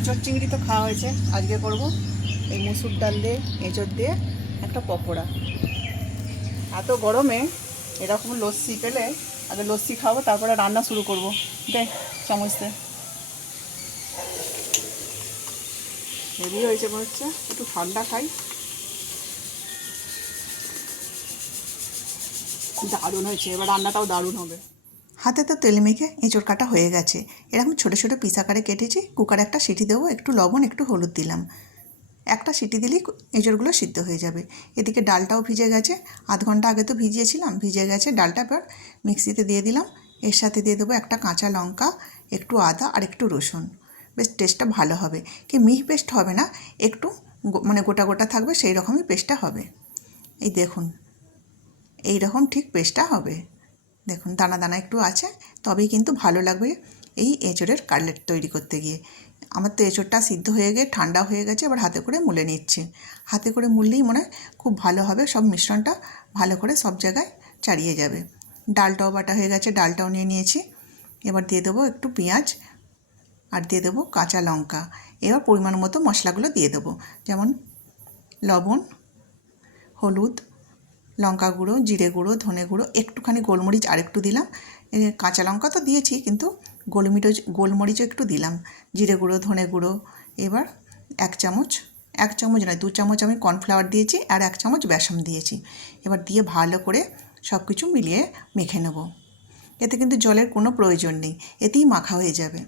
এঁচোড় চিংড়ি তো খাওয়া হয়েছে, আজকে করব এই মুসুর ডাল দিয়ে এঁচোড় দিয়ে একটা পকোড়া। এত গরমে এরকম লস্যি পেলে আগে লস্যি খাবো, তারপরে রান্না শুরু করব। দে চামচতে। হেভি হয়েছে মনে হচ্ছে, একটু ঠান্ডা খাই। দারুণ হয়েছে, এবার রান্নাটাও দারুণ হবে। হাতে তো তেল মেখে এঁচোড় কাটা হয়ে গেছে। এরকম ছোটো ছোটো পিস আকারে কেটেছি। কুকারে একটা সিটি দেবো, একটু লবণ একটু হলুদ দিলাম। একটা সিটি দিলেই এঁচোড়গুলো সিদ্ধ হয়ে যাবে। এদিকে ডালটাও ভিজে গেছে, আধ ঘন্টা আগে তো ভিজিয়েছিলাম, ভিজে গেছে ডালটা। এবার মিক্সিতে দিয়ে দিলাম। এর সাথে দিয়ে দেবো একটা কাঁচা লঙ্কা, একটু আদা আর একটু রসুন। বেশ টেস্টটা ভালো হবে, কি মিহি পেস্ট হবে না, একটু মানে গোটা গোটা থাকবে, সেই রকমই পেস্টটা হবে। এই দেখুন, এই রকম ঠিক পেস্টটা হবে। দেখুন দানা দানা একটু আছে, তবেই কিন্তু ভালো লাগবে এই এঁচোড়ের কাটলেট তৈরি করতে গিয়ে। আমার তো এঁচোড়টা সিদ্ধ হয়ে গিয়ে ঠান্ডা হয়ে গেছে, এবার হাতে করে মুলে নিচ্ছি। হাতে করে মুললেই মনে হয় খুব ভালো হবে, সব মিশ্রণটা ভালো করে সব জায়গায় চাড়িয়ে যাবে। ডালটাও বাটা হয়ে গেছে, ডালটাও নিয়ে নিয়েছি। এবার দিয়ে দেবো একটু পেঁয়াজ আর দিয়ে দেবো কাঁচা লঙ্কা। এবার পরিমাণ মতো মশলাগুলো দিয়ে দেবো, যেমন লবণ, হলুদ, লঙ্কা গুঁড়ো, জিরে গুঁড়ো, ধনে গুঁড়ো, একটুখানি গোলমরিচ আর একটু দিলাম। কাঁচা লঙ্কা তো দিয়েছি, কিন্তু গোলমরিচও একটু দিলাম, জিরে গুঁড়ো, ধনে গুঁড়ো। এবার এক চামচ নয় 2 চামচ আমি কর্নফ্লাওয়ার দিয়েছি, আর 1 চামচ বেসন দিয়েছি। এবার দিয়ে ভালো করে সব কিছু মিলিয়ে মেখে নেব। এতে কিন্তু জলের কোনো প্রয়োজন নেই, এতেই মাখা হয়ে যাবে।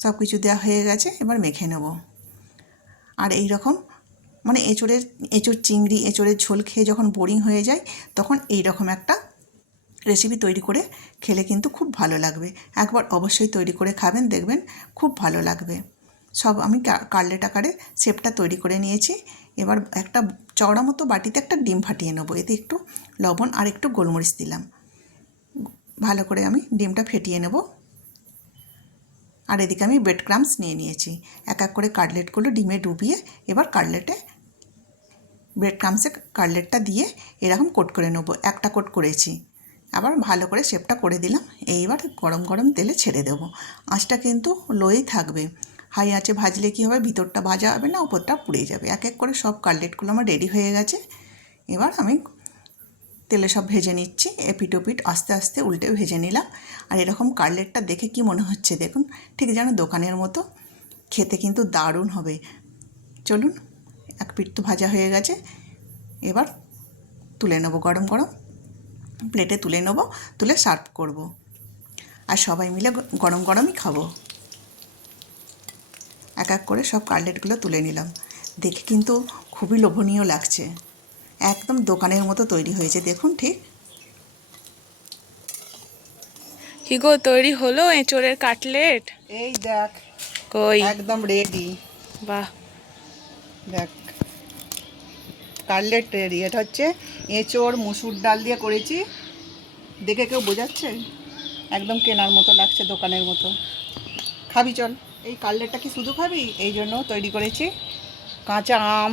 সব কিছু দেওয়া হয়ে গেছে, এবার মেখে নেব। আর এই রকম মানে এঁচোড় চিংড়ি এঁচোড়ের ঝোল খেয়ে যখন বোরিং হয়ে যায়, তখন এই রকম একটা রেসিপি তৈরি করে খেলে কিন্তু খুব ভালো লাগবে। একবার অবশ্যই তৈরি করে খাবেন, দেখবেন খুব ভালো লাগবে। সব আমি কাটলেট আকারে শেপটা তৈরি করে নিয়েছি। এবার একটা চওড়া মতো বাটিতে একটা ডিম ফাটিয়ে নেবো। এতে একটু লবণ আর একটু গোলমরিচ দিলাম। ভালো করে আমি ডিমটা ফেটিয়ে নেব। আর এদিকে আমি ব্রেড ক্রাম্বস নিয়ে নিয়েছি। এক এক করে কাটলেটগুলো ডিমে ডুবিয়ে এবার ব্রেড ক্রাম্বসে কাটলেটটা দিয়ে এরকম কোট করে নেবো। একটা কোট করেছি, আবার ভালো করে শেপটা করে দিলাম। এইবার গরম গরম তেলে ছেড়ে দেবো। আঁচটা কিন্তু লোই থাকবে। হাই আঁচে ভাজলে কী হবে, ভিতরটা ভাজা হবে না, ওপরটা পুড়ে যাবে। এক এক করে সব কাটলেটগুলো আমার রেডি হয়ে গেছে। এবার আমি তেলে সব ভেজে নিচ্ছি, এপিট ওপিট আস্তে আস্তে উল্টে ভেজে নিলাম। আর এরকম কাটলেটটা দেখে কি মনে হচ্ছে দেখুন, ঠিক যেন দোকানের মতো। খেতে কিন্তু দারুণ হবে। চলুন, এক পিঠ তো ভাজা হয়ে গেছে, এবার তুলে নেব। গরম গরম প্লেটে তুলে নেব, তুলে সার্ভ করব। আর সবাই মিলে গরম গরমই খাবো। এক এক করে সব কাটলেটগুলো তুলে নিলাম। দেখে কিন্তু খুবই লোভনীয় লাগছে, একদম দোকানের মতো তৈরি হয়েছে দেখুন। ঠিক কি গো, তৈরি হলো এঁচোড়ের কাটলেট? এই দেখ, কই, একদম রেডি। বাহ, দেখ, কাটলেট রেডি। এটা হচ্ছে এঁচোড় মুসুর ডাল দিয়ে করেছি। দেখে কেউ বোঝাচ্ছে, একদম কেনার মতো লাগছে, দোকানের মতো। খাবি চল। এই কাটলেটটা কি শুধু খাবি, এই জন্য তৈরি করেছি। কাঁচা আম,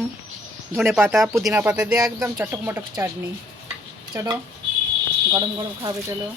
ধনে পাতা, পুদিনা পাতা দিয়ে একদম চটক মটক চাটনি। চলো, গরম গরম খাবে চলো।